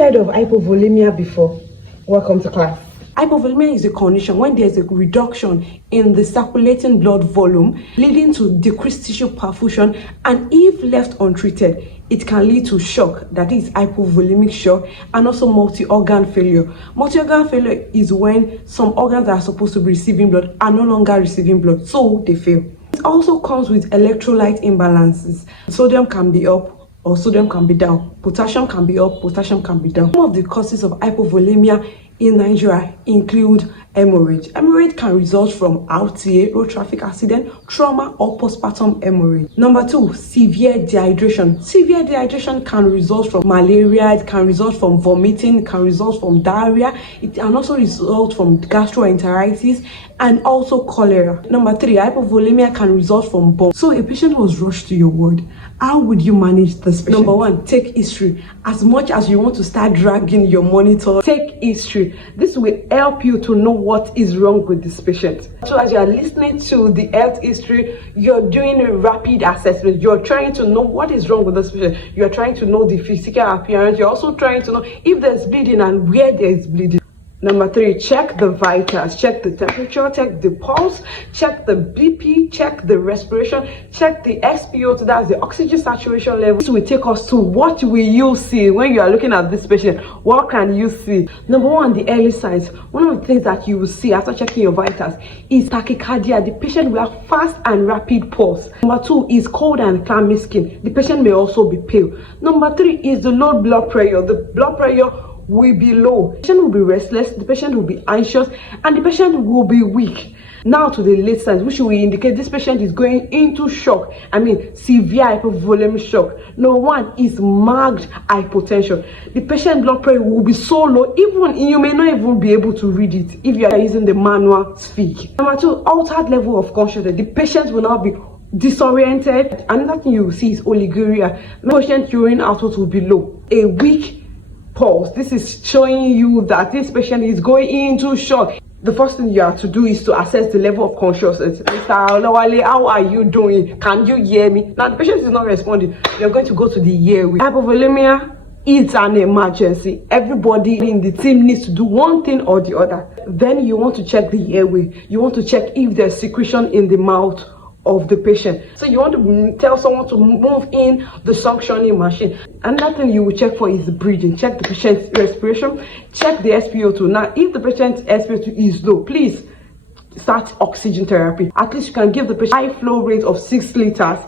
heard of hypovolemia before? Welcome to class. Hypovolemia is a condition when there's a reduction in the circulating blood volume, leading to decreased tissue perfusion, and if left untreated, it can lead to shock, that is hypovolemic shock, and also multi-organ failure. Multi-organ failure is when some organs that are supposed to be receiving blood are no longer receiving blood, so they fail. It also comes with electrolyte imbalances. Sodium can be up or sodium can be down. Potassium can be up, potassium can be down. Some of the causes of hypovolemia in Nigeria include hemorrhage. Hemorrhage can result from RTA, road traffic accident, trauma, or postpartum hemorrhage. Number 2, severe dehydration. Severe dehydration can result from malaria, it can result from vomiting, it can result from diarrhea, it can also result from gastroenteritis and also cholera. Number 3, hypovolemia can result from burn. So a patient was rushed to your ward. How would you manage this patient? Number 1, take history. As much as you want to start dragging your monitor, take history. This will help you to know what is wrong with this patient. So as you are listening to the health history, you're doing a rapid assessment. You're trying to know what is wrong with this patient. You're trying to know the physical appearance. You're also trying to know if there's bleeding and where there is bleeding. Number 3, check the vitals, check the temperature, check the pulse, check the BP, check the respiration, check the SpO2, that's the oxygen saturation level. This will take us to what will you see when you are looking at this patient. What can you see? Number 1, the early signs. One of the things that you will see after checking your vitals is tachycardia. The patient will have fast and rapid pulse. Number 2 is cold and clammy skin. The patient may also be pale. Number 3 is the low blood pressure. The blood pressure will be low. The patient will be restless, the patient will be anxious, and the patient will be weak. Now to the late signs, which will indicate this patient is going into shock. Severe hypovolemic shock. Number 1 is marked hypotension. The patient blood pressure will be so low, even you may not even be able to read it if you are using the manual speak. Number 2, altered level of consciousness. The patient will now be disoriented. Another thing you will see is oliguria. The patient urine output will be low. A weak pulse. This is showing you that this patient is going into shock. The first thing you have to do is to assess the level of consciousness. Mr. Olawale, how are you doing? Can you hear me? Now the patient is not responding. You're going to go to the airway. Hypovolemia is an emergency. Everybody in the team needs to do one thing or the other. Then you want to check the airway. You want to check if there's secretion in the mouth of the patient. So you want to tell someone to move in the suctioning machine. Another thing you will check for is breathing. Check the patient's respiration. Check the SpO2. Now, if the patient's SpO2 is low, please start oxygen therapy. At least you can give the patient high flow rate of 6 liters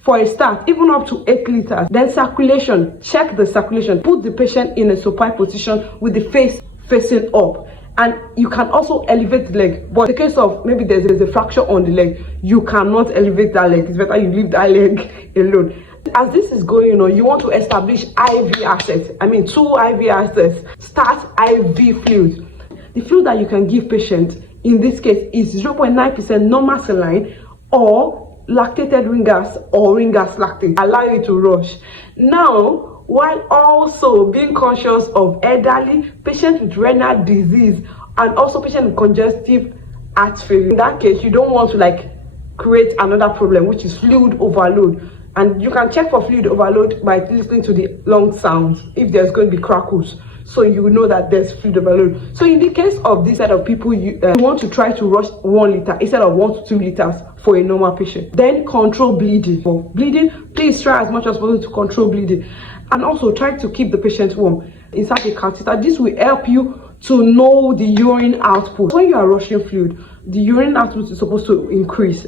for a start, even up to 8 liters. Then circulation. Check the circulation. Put the patient in a supine position with the face facing up. And you can also elevate the leg, but in the case of maybe there's a fracture on the leg, you cannot elevate that leg. It's better you leave that leg alone. As this is going on, you want to establish IV access. 2 IV access. Start IV fluid. The fluid that you can give patients in this case is 0.9% normal saline or lactated ringas or ringas lactate. Allow you to rush. Now, while also being conscious of elderly, patients with renal disease, and also patients with congestive heart failure. In that case, you don't want to create another problem, which is fluid overload. And you can check for fluid overload by listening to the lung sounds if there's going to be crackles. So you will know that there's fluid overload. So in the case of this set of people, you want to try to rush 1 liter instead of 1 to 2 liters for a normal patient. Then control bleeding. For bleeding, please try as much as possible to control bleeding. And also try to keep the patient warm. Insert a catheter. This will help you to know the urine output. When you are rushing fluid, the urine output is supposed to increase.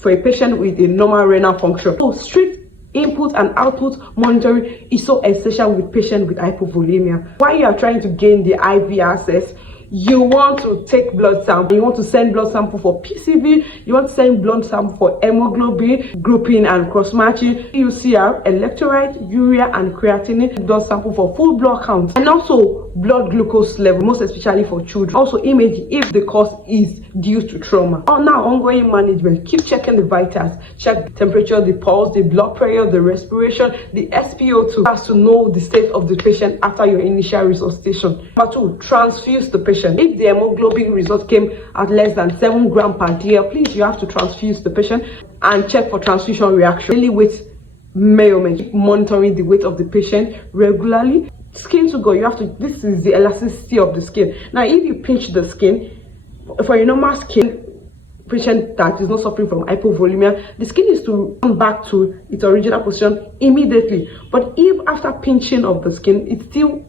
For a patient with a normal renal function. So strict input and output monitoring is so essential with patients with hypovolemia. While you are trying to gain the IV access, you want to take blood sample. You want to send blood sample for PCV. You want to send blood sample for hemoglobin, grouping and cross-matching, UCR, electrolyte, urea and creatinine, blood sample for full blood count, and also blood glucose level, most especially for children. Also imaging if the cause is due to trauma. Now, ongoing management. Keep checking the vitals. Check the temperature, the pulse, the blood pressure, the respiration, the SpO2. Has to know the state of the patient after your initial resuscitation. Number 2, transfuse the patient. If the hemoglobin result came at less than 7 grams per dl, please, you have to transfuse the patient and check for transfusion reaction. Daily weight measurement. Keep monitoring the weight of the patient regularly. Skin to go, you have to, this is the elasticity of the skin. Now if you pinch the skin, for a normal skin patient that is not suffering from hypovolemia, the skin is to come back to its original position immediately. But if after pinching of the skin it still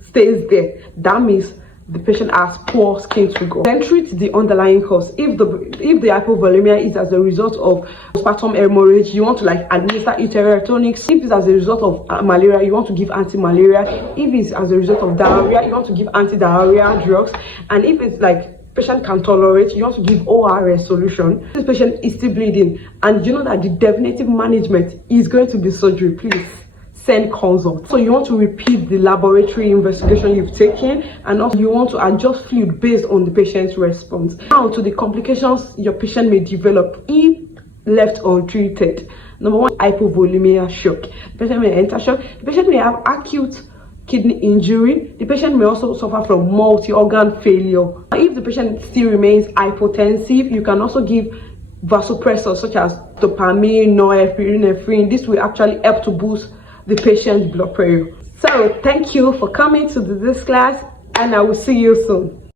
stays there, that means the patient has poor skin to go. Then treat the underlying cause. If the hypovolemia is as a result of postpartum hemorrhage, you want to like administer enteral tonics. If it's as a result of malaria, you want to give anti-malaria. If it's as a result of diarrhea, you want to give anti-diarrhea drugs. And if it's like patient can tolerate, you want to give ORS solution. This patient is still bleeding and you know that the definitive management is going to be surgery, please send consult. So you want to repeat the laboratory investigation you've taken, and also you want to adjust fluid based on the patient's response. Now to the complications your patient may develop if left untreated. Number one, hypovolemia shock. The patient may enter shock. The patient may have acute kidney injury. The patient may also suffer from multi-organ failure. If the patient still remains hypotensive, you can also give vasopressors such as dopamine, norepinephrine. This will actually help to boost the patient's blood pressure. So thank you for coming to this class, and I will see you soon.